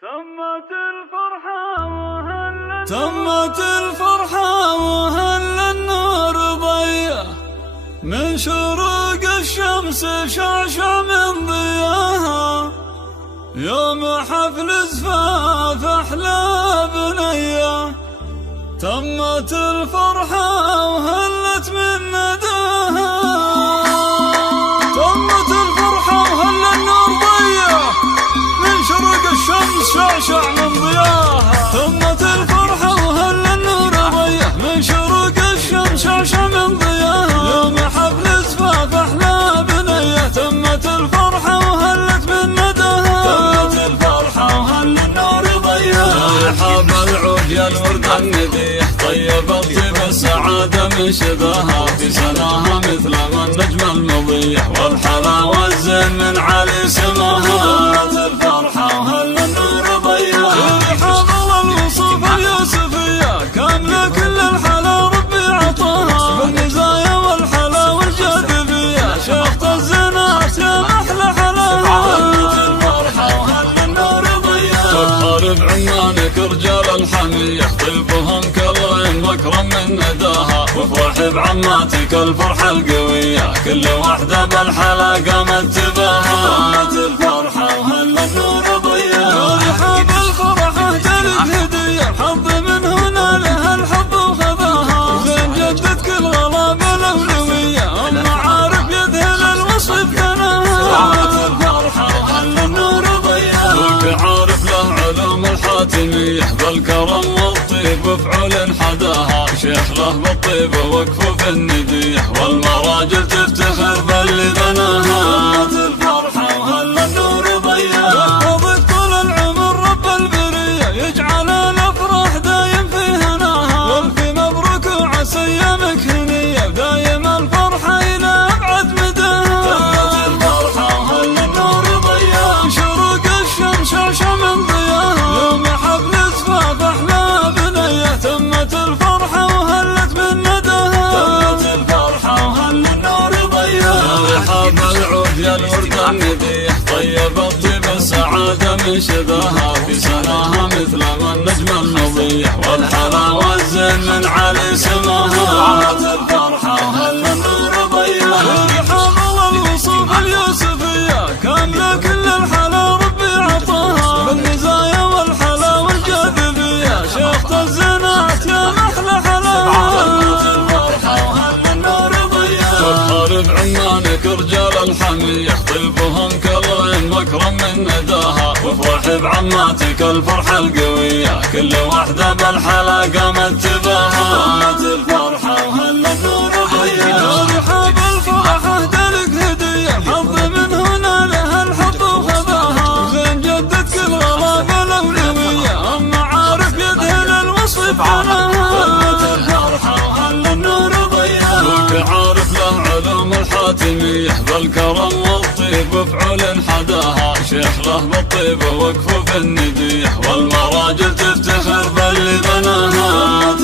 تمت الفرحة وهل النور ضيّة من شروق الشمس شعشع من ضياها يوم حفل زفاف أحلى بنية. تمت الفرحة وهلت من نداها، تمت الفرحة وهل النور ضيّة من شروق الشمس شعشع من ضياها. تمت الفرحة وهل النور ضيّة من شروق الشمس شعشع من ضياها يوم حفل زفاف أحلى بنية. تمت الفرحة وهلت من نداها، تمت الفرحة وهل النور ضيّة. رحاب العود يا الورد النديه طيب الطيب السعادة من شذاها في سناها مثل ما النجم المضيح والحلا والزين من علي سماها. تمت الفرحة وهل النور ضيّة رحاب الوصوف اليوسفية كاملة كل الحلا ربي عطاها بالمزايا والحلا والجاذبية شيخت الزنات يا محلى حلاها. تمت الفرحة وهل النور ضيّة تفخر بعمانك رجال الحمية طيبهم كالعين واكرم من نداها وافرح بعماتك الفرحة القوية كل واحدة بالحلا قامت تباها. تمت الفرحة وهل النور ضيّة رحاب الفرحة تلد هدية الحظ من هنا لها الحب وخذاها زين جدد كل غرام الأولوية أم عارف يذهل الوصف ثناها. تمت الفرحة وهل النور ضيّة ذوك عارف له علوم الحاتمية بالكرم والطيب وفعول حداها شيخ له بالطيب ووقفه في الندية والمراجل تفتخر باللي بناها. تمت الفرحة وهل النور ضيّة يحفظك طول العمر رب البرية يجعل الأفراح دايم في هناها والف مبروك وعسى أيامك هنية ودايم الفرحة إلى أبعد مداها. تمت الفرحة وهل النور ضيّة شروق الشمس شعشع من ضياها يوم حفل زفاف أحلى بنية. تمت الفرحة وهلت من نداها، تمت الفرحة وهل النور ضيّة رحاب العود يا الورد النديه طيب الطيب السعادة من شذاها في سناها مثل ما النجم المضيح والحلا والزين من علي سماها. تمت الفرحة وهل النور ضيّة رحاب الوصوف اليوسفية كاملة كل الحلا ربي عطاها بالمزايا والحلا والجاذبية شيخت الزنات يا محلى حلاها. تمت الفرحة وهل النور ضيّة تفخر بعمانك رجال الحمية طيبهم كالعين واكرم من نداها وافرح بعماتك الفرحة القوية كل واحدة بالحلا قامت تباها. تمت الفرحة وهل النور ضيّة رحاب الفرحة تلك هدية الحظ من هنا لها الحب وخذاها زين جدد كل غرام الأولوية أم عارف يذهل الوصف ثناها. تمت الفرحة وهل النور ضيّة ذوك عارف له علوم الحاتمية بالكرم والطيب وفعول حداها شيخ له بالطيب ووقفه في الندية والمراجل تفتخر باللي بناها.